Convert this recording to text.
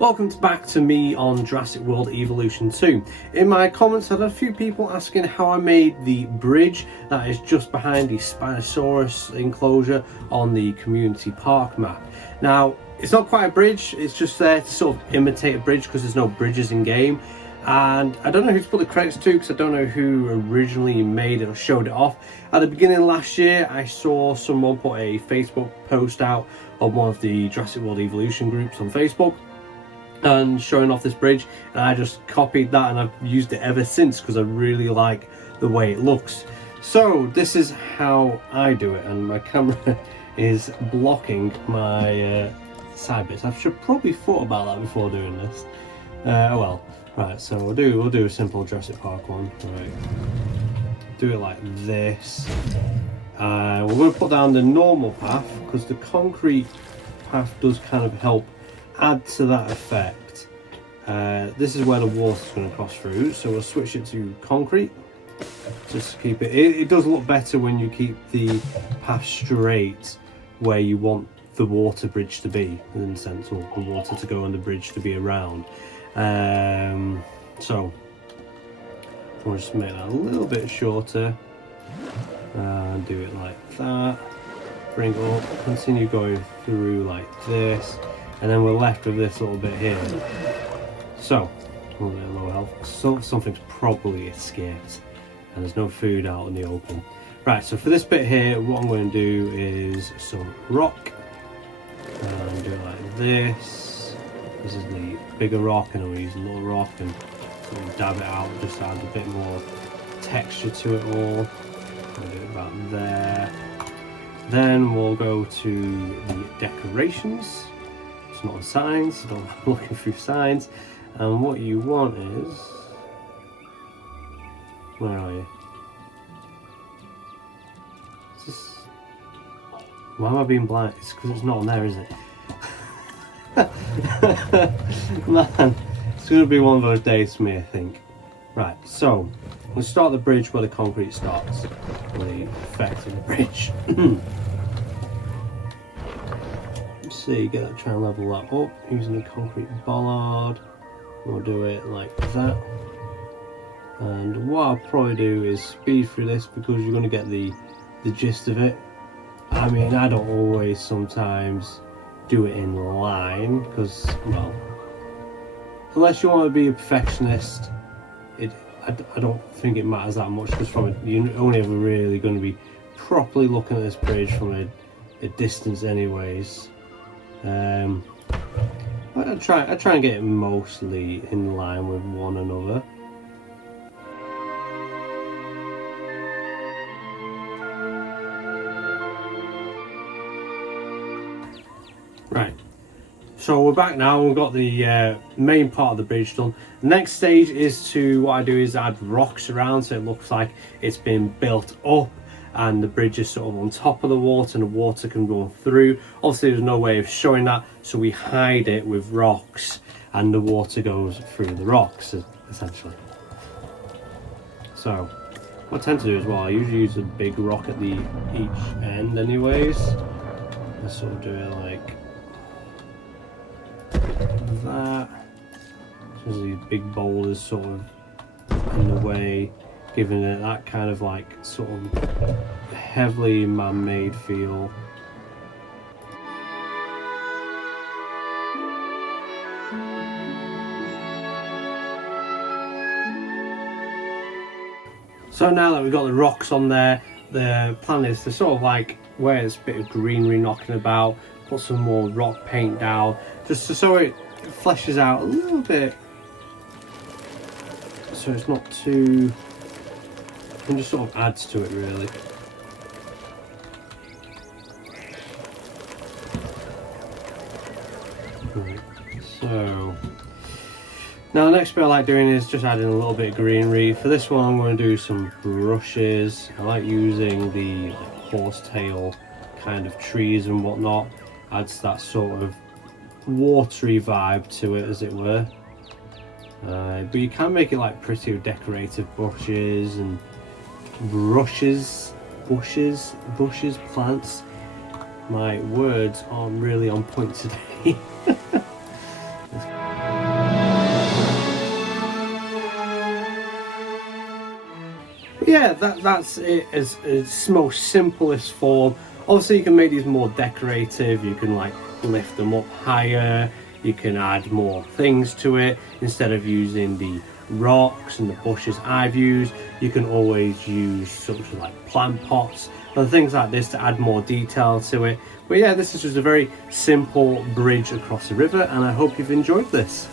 Welcome back to me on Jurassic World Evolution 2. In my comments I had a few people asking how I made the bridge that is just behind the Spinosaurus enclosure on the community park map. Now, it's not quite a bridge, it's just there to sort of imitate a bridge because there's no bridges in game. And I don't know who to put the credits to because I don't know who originally made it or showed it off. At the beginning of last year I saw someone put a Facebook post out on one of the Jurassic World Evolution groups on Facebook and showing off this bridge, and I just copied that and I've used it ever since because I really like the way it looks. So this is how I do it, and my camera is blocking my side bits. I should probably thought about that before doing this. Oh well. Right, so we'll do a simple Jurassic Park one. Right, do it like this. We're going to put down the normal path because the concrete path does kind of help add to that effect. This is where the water's going to cross through, so we'll switch it to concrete just to keep it does look better when you keep the path straight where you want the water bridge to be, in the sense, or the water to go on the bridge to be around. So we'll just make that a little bit shorter and do it like that, bring it up, continue going through like this, and then we're left with this little bit here. So, a little bit of low health. So something's probably escaped, and there's no food out in the open. Right, so for this bit here, what I'm going to do is some rock, and do it like this. This is the bigger rock, and I'm going to use a little rock and sort of dab it out, just to add a bit more texture to it all. I'll do it about there. Then we'll go to the decorations. It's not on signs, so don't be looking through signs. And what you want is, where are you? Is this, why am I being blind? It's because it's not on there, is it? Man, it's going to be one of those days for me, I think. Right, so we'll start the bridge where the concrete starts, the effect of the bridge. See, try and level that up using a concrete bollard. We'll do it like that, and what I'll probably do is speed through this because you're going to get the gist of it. I mean, I don't always sometimes do it in line because, well, unless you want to be a perfectionist, I don't think it matters that much, because you're only ever really going to be properly looking at this bridge from a distance anyways. I try and get it mostly in line with one another. Right, so we're back now. We've got the main part of the bridge done. The next stage is what I do is add rocks around, so it looks like it's been built up and the bridge is sort of on top of the water and the water can go through. Obviously there's no way of showing that, so we hide it with rocks and the water goes through the rocks essentially. So what I tend to do as well, I usually use a big rock at each end anyways. I sort of do it like that. So these big boulders sort of in the way, giving it that kind of like sort of heavily man-made feel. So now that we've got the rocks on there, the plan is to sort of like where there's a bit of greenery knocking about, put some more rock paint down, just so it fleshes out a little bit, so it's not too, and just sort of adds to it really. Right, so now the next bit I like doing is just adding a little bit of greenery. For this one I'm going to do some brushes. I like using the horsetail kind of trees and whatnot. Adds that sort of watery vibe to it, as it were. But you can make it like pretty decorative bushes and bushes, plants. My words aren't really on point today. yeah, that's it as its most simplest form. Obviously you can make these more decorative, you can like lift them up higher, you can add more things to it. Instead of using the rocks and the bushes I've used, you can always use sort of like plant pots and things like this to add more detail to it. But yeah, this is just a very simple bridge across the river, and I hope you've enjoyed this.